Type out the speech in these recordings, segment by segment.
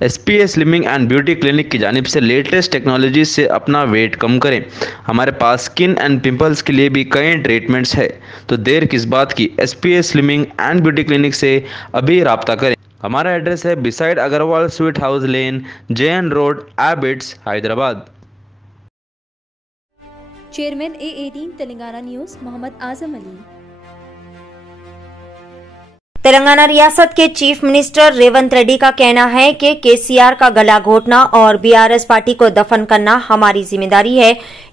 SPS slimming and beauty clinic की जानिब से लेटेस्ट टेक्नोलॉजी से अपना वेट कम करें। हमारे पास स्किन एंड पिंपल्स के लिए भी कई ट्रीटमेंट्स है, तो देर किस बात की। SPS slimming and beauty clinic से अभी रब्ता करें। हमारा एड्रेस है beside Agarwal sweet house lane, JN road, Abids, Hyderabad. Chairman A18 Telangana news Mohammad Azam Ali. Telangana रियासत के चीफ मिनिस्टर रेवंत रेड्डी का कहना है कि केसीआर का गला घोटना और बीआरएस पार्टी को दफन करना हमारी जिम्मेदारी है।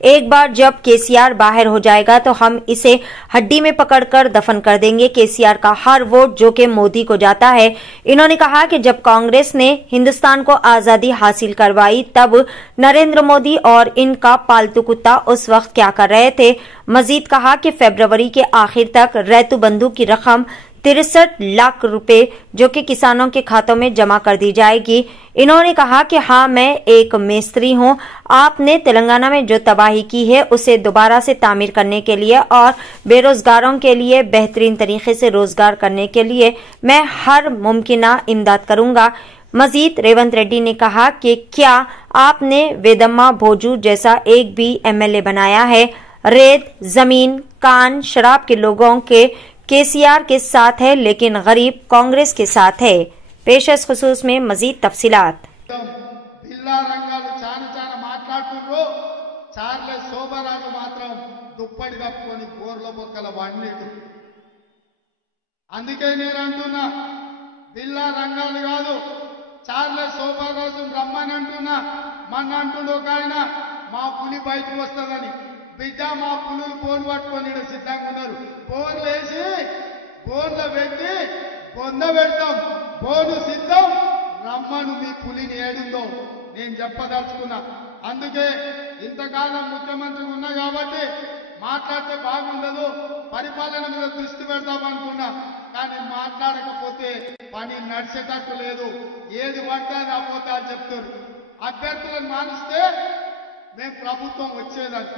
एक बार जब केसीआर बाहर हो जाएगा तो हम इसे हड्डी में पकड़कर दफन कर देंगे। केसीआर का हर वोट जो कि मोदी को जाता है। इन्होंने कहा कि जब कांग्रेस ने हिंदुस्तान को आजादी हासिल करवाई तब नरेंद्र मोदी और इनका पालतू कुत्ता उस वक्त क्या कर रहे थे। मजीद कहा कि फरवरी के आखिर तक रैतु बंधु की रकम 63 लाख रुपए जो कि किसानों के खातों में जमा कर दी जाएगी। इन्होंने कहा कि हाँ, मैं एक मिस्त्री हूं। आपने तेलंगाना में जो तबाही की है उसे दोबारा से तामीर करने के लिए और बेरोजगारों के लिए बेहतरीन तरीके से रोजगार करने के लिए मैं हर मुमकिना इमदाद करूंगा। मजीद रेवंत रेड्डी ने कहा कि क्या आपने वेदम्मा भोजू जैसा एक भी एमएलए बनाया है। रेत, जमीन, कान, शराब के लोगों के केसीआर के साथ है, लेकिन गरीब कांग्रेस के साथ है। पेशस खुसूस में मजीद तफसीलात। అందుకే నేను అంటున్నా, బిల్లా రంగాలు కాదు, చార్లే శోభారాజు రమ్మని అంటున్నా. మన అంటుండు ఒక ఆయన, మా పులి బయటకు వస్తుందని. బిడ్డ, మా పులులు బోన్ పట్టుకొని సిద్ధంగా ఉన్నారు. బోన్లు వేసి బోన్లో పెట్టి బొంద పెడతాం. బోను సిద్ధం, రమ్మను మీ పులిని ఏడుందో నేను చెప్పదలుచుకున్నా. అందుకే ఇంతకాలం ముఖ్యమంత్రి ఉన్నా కాబట్టి మాట్లాడితే బాగుండదు, పరిపాలన మీద దృష్టి పెడతామనుకున్నా. కానీ మాట్లాడకపోతే పని నడిచేటట్టు లేదు. ఏది పడితే అది అబద్ధాలు చెప్తారు. అభ్యర్థులను మానిస్తే మేము ప్రభుత్వం వచ్చేదని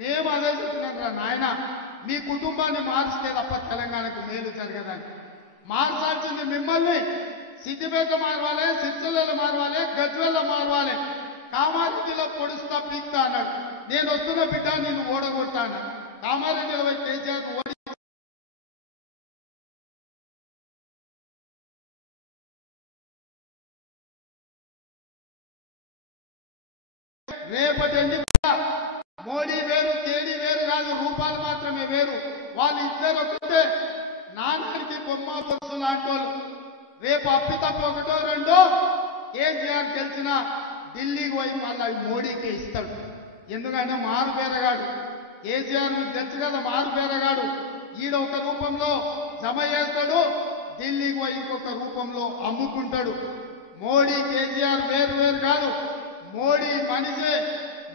మేము అదే చెప్తున్నాం రా నాయన. మీ కుటుంబాన్ని మారిస్తే తప్ప తెలంగాణకు మేలు జరగదని. మార్చాల్సింది మిమ్మల్ని. సిద్దిపేట మారవాలి, సిరిసిల్లలో మారవాలి, గజ్వేల్లో మారవాలి. కామారెడ్డిలో పొడుస్తా పీక్తా అన్నాడు. నేను వస్తున్న బిడ్డ నిన్ను ఓడగొట్టా అన్నాడు. కామారెడ్డిలో పోయి కేసీఆర్ ఓడి రేపటి మోడీ వేరు, కేడీ వేరు కాదు, రూపాలు మాత్రమే వేరు. వాళ్ళు ఇద్దరు ఒకటే, నాన్నకి బొమ్మ బొరుసు లాంటి వాళ్ళు. రేపు అప్పితప్ప ఒకటో రెండో కేసీఆర్ గెలిచిన ఢిల్లీకి పోయి మళ్ళీ మోడీకి ఇస్తాడు. ఎందుకంటే మారు పేరగాడు. కేసీఆర్ తెలుసు కదా, మారు పేరగాడు. ఈడ ఒక రూపంలో జమ చేస్తాడు, ఢిల్లీకి పోయి ఇంకొక రూపంలో అమ్ముకుంటాడు. మోడీ కేసీఆర్ వేరు వేరు కాదు. మోడీ మనిషే,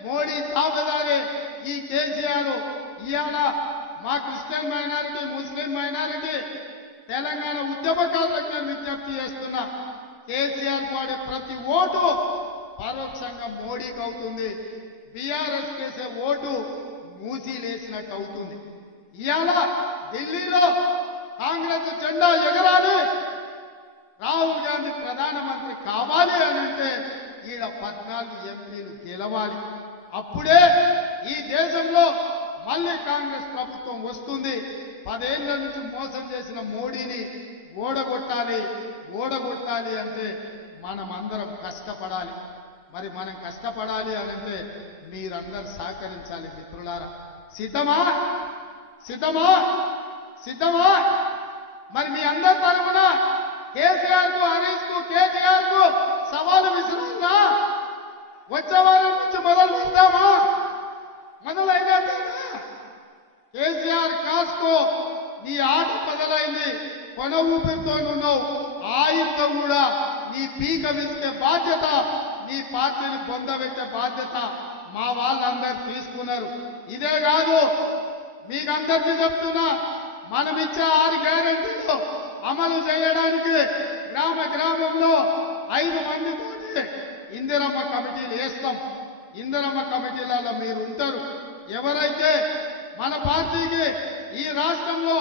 మోడీ తాగుదారే. ఈ కేసీఆర్ ఇవాళ మా క్రిస్టియన్ మైనారిటీ, ముస్లిం మైనారిటీ, తెలంగాణ ఉద్యమకారులకు నేను విజ్ఞప్తి చేస్తున్నా. కేసీఆర్ వాడే ప్రతి ఓటు పరోక్షంగా మోడీకి అవుతుంది. బీఆర్ఎస్ చేసే ఓటు మూసీలేసినట్టు అవుతుంది. ఇవాళ ఢిల్లీలో కాంగ్రెస్ జెండా ఎగరాలి, రాహుల్ గాంధీ ప్రధానమంత్రి కావాలి అని అంటే ఈడ 14 ఎంపీలు గెలవాలి. అప్పుడే ఈ దేశంలో మళ్ళీ కాంగ్రెస్ ప్రభుత్వం వస్తుంది. 10 ఏళ్ల నుంచి మోసం చేసిన మోడీని ఓడగొట్టాలి. ఓడగొట్టాలి అంటే మనమందరం కష్టపడాలి. మరి మనం కష్టపడాలి అంటే మీరందరూ సహకరించాలి. మిత్రులారా, సిద్ధమా? సిద్ధమా? సిద్ధమా? మరి మీ అందరి తరఫున కేసీఆర్ కు, హరీష్ కు, కేటీఆర్ కు సవాలు విసురున్నా? వచ్చే వారం నుంచి మొదలు పెడతామా? మొదలైనా కేసీఆర్ కాస్కో నీ ఆట మొదలైంది. కొన ఊపిరితో ఉన్నావు. ఆయుధం కూడా నీ పీక విసికే బాధ్యత, నీ పార్టీని పొందబెట్టే బాధ్యత మా వాళ్ళందరూ తీసుకున్నారు. ఇదే కాదు, మీకందరికీ చెప్తున్నా, మనం ఇచ్చే 6 గ్యారెంటీలు అమలు చేయడానికి గ్రామ గ్రామంలో 5 మందితోటి ఇందిరమ్మ కమిటీలు వేస్తాం. ఇందిరమ్మ కమిటీలలో మీరు ఉంటారు. ఎవరైతే మన పార్టీకి ఈ రాష్ట్రంలో